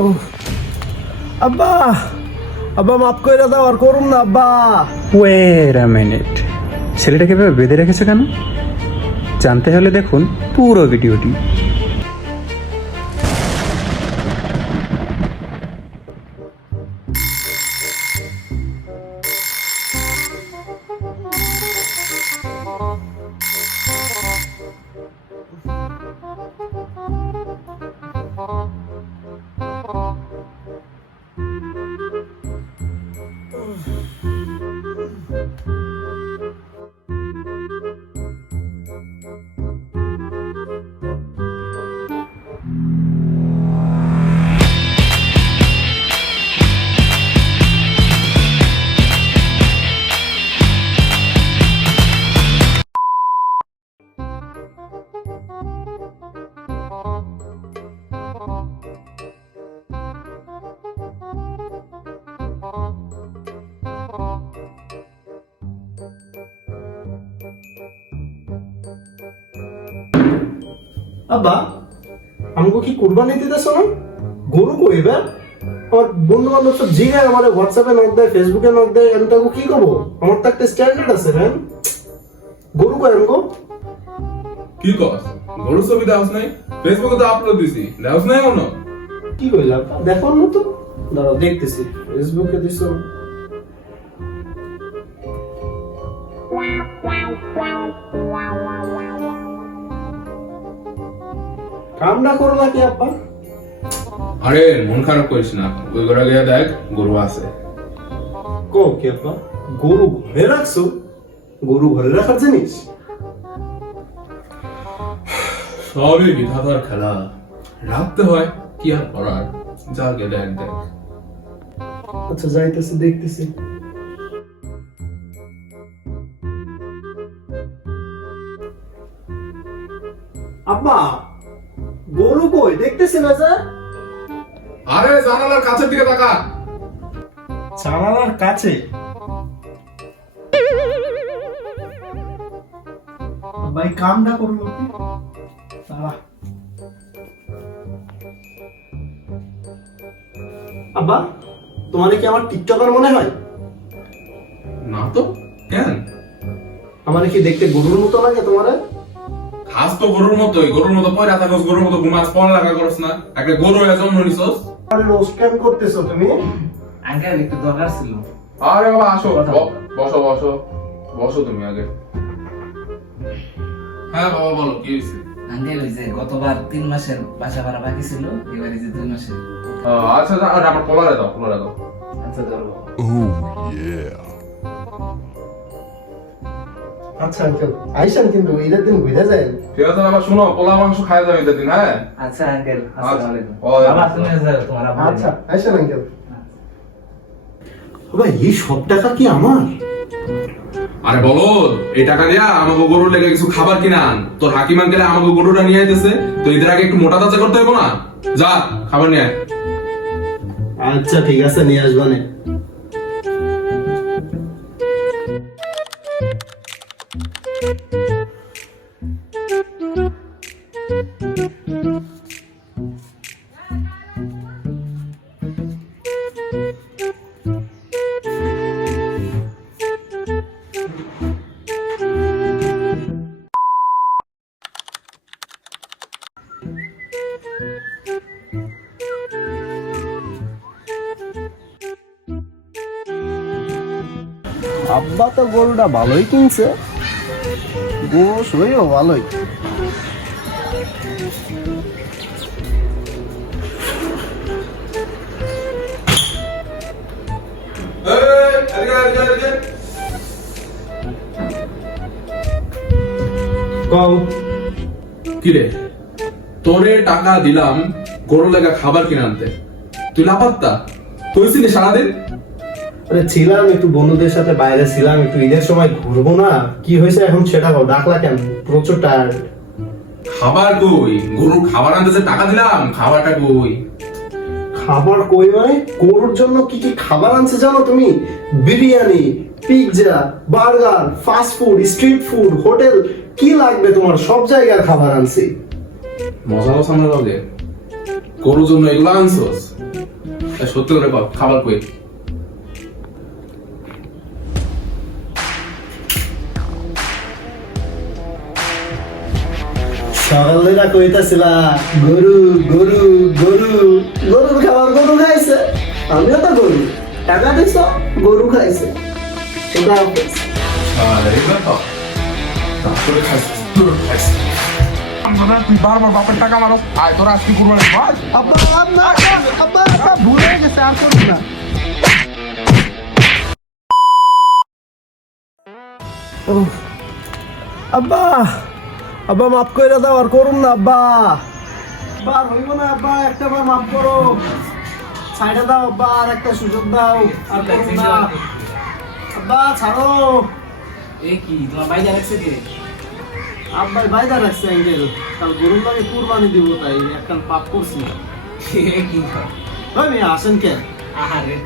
ও আব্বা আব্বা মাফ করে দাও, আর করুন না, আব্বা। ওয়েট আ মিনিট ছেলেটাকে এভাবে বেঁধে রেখেছে কেন? জানতে হলে দেখুন পুরো ভিডিওটি। আব্বা আমাকে কি কুরবানি দিতেছ না গরু কই এবার আমার বন্ধু বান্ধব সব জিগায় আমার হোয়াটসঅ্যাপে নক দেয় ফেসবুকে নক দেয় আমি তাকে কি করব আমার তো একটা স্ট্যান্ডার্ড আছে ম্যাম গরু কই আমগো কি কস গরুর ছবি দেওয়াস নাই ফেসবুকে তো আপলোড দিছি দেওয়াস নাই মনে কি কইলা দেখো না তো দাঁড়াও দেখতেছি ফেসবুকে দিছো কামটা করলা কি আব্বা? আরে মন খারাপ করিস না। ওই ঘরে গিয়ে দেখ গরু আছে। কো কি আব্বা? গরু ঘরে রাখছো? গরু ঘরে রাখার জিনিস? সবই বিধাতার খেলা। রাখতে হয় কি আর করার? যা গে দেখ দেখ। আচ্ছা যাইতেছি দেখতেছি। আব্বা গরু কই? দেখতেছি না স্যার। আরে জানালার কাছের দিকে তাকা জানালার কাছে? ভাই কামটা করল কি দাঁড়া। আব্বা তোমার কি আমার টিকটকার মনে হয়? না তো কেন? আমার কি দেখতে গরুর মতো লাগে তোমার? খাস তো গরুর মতোই গরুর মতো পয়রা থাকস গরুর মতো ঘুমাস পড় লাগা করস না। একটা গরু হয়ে জন্ম নিছস। আরে রোজ কেন করতেছো তুমি? আঙ্কেল একটু দরকার ছিল। আরে বাবা আসো। বসো বসো। বসো তুমি আগে। হ্যাঁ বাবা বলো কি হয়েছে আঙ্কেল ওই যে গতবার তিন মাসের বাসা ভাড়া বাকি ছিল এবারে যে দুই মাসের। আচ্ছা আচ্ছা, আরে আমার পোলারে দাও পোলারে দাও। আচ্ছা ধরবো আচ্ছা আঙ্কেল আইসান কিন্তু ঈদের দিন বুঝা যায় ঠিক আছে শুনো পোলা মাংস খাই যাবে ঈদের দিন হ্যাঁ? আচ্ছা আঙ্কেল আচ্ছা। আসসালামু আলাইকুম বাবা তুমি যাও তোমার আচ্ছা আইসান আঙ্কেল। ভাই এই সব টাকা কি আমার? আরে বলো এই টাকা দিয়া আমাকে গরুর লেগে কিছু খাবার কিনা আন। তোর হাকিম আঙ্কেলে আমাকে গরুটা নিয়ে আইতেছে তো ঈদের আগে একটু মোটা তাজা করতে হবে না? যা খাবার নিয়ে আচ্ছা ঠিক আছে নিয়ে আসবানে আব্বা তো গরুটা ভালোই কিনছে। গোস হইও ভালোই। কও। কি রে তোরে টাকা দিলাম গরুর লেগে খাবার কিনে আনতে। তুই লাপাত্তা? কইছিলি সারাদিন? আরে ছিলাম একটু বন্ধুদের সাথে বাইরে ছিলাম একটু ঈদের সময় ঘুরবো না। কি হয়েছে এখন সেটা কও ডাকলা কেন? প্রচুর টায়ার্ড খাবার কই? গরুর খাবার আনতে টাকা দিলাম খাবারটা কই? খাবার কই মানে? গরুর জন্য কি কি খাবার আনছে জানো তুমি? Biryani pizza burger fast food street food hotel কি লাগবে তোমার? সব জায়গার খাবার আনছি। মজা বসানোর লগে। গরুর জন্য এগুলো আনছস? সত্যি কর খাবার কই? সকালেরা কইতাছিলা গরু গরু গরু গরুর খাবার গরু খাইছে? আমিও তো গরু। টাকা দিছ গরু খাইছে। খোদা হাফেজ। তুই বারবার বাপের টাকা মারো। আয় তোরা আজকে কুরবানি ভাই আব্বা আব্বা আব্বা আব্বা ভুলে গেছে আর করবি না। আব্বা আব্বা মাফ করে দাও আর করুন না আব্বা। বার হইব না আব্বা একটা বার মাফ করো। ছাইড়া দাও আব্বা আর একটা সুযোগ দাও আর করুন না। আব্বা ছাড়ো। এ কি তোমার বাইরে রাখছে কে? আব্বা বাইদা রাখছে আঙ্কেল। কাল গরুর লাগে কুরবানি দিব তাই একটা পাপ করছি। এ কি? ভাই মেয়ে আসেন কে? আহারে।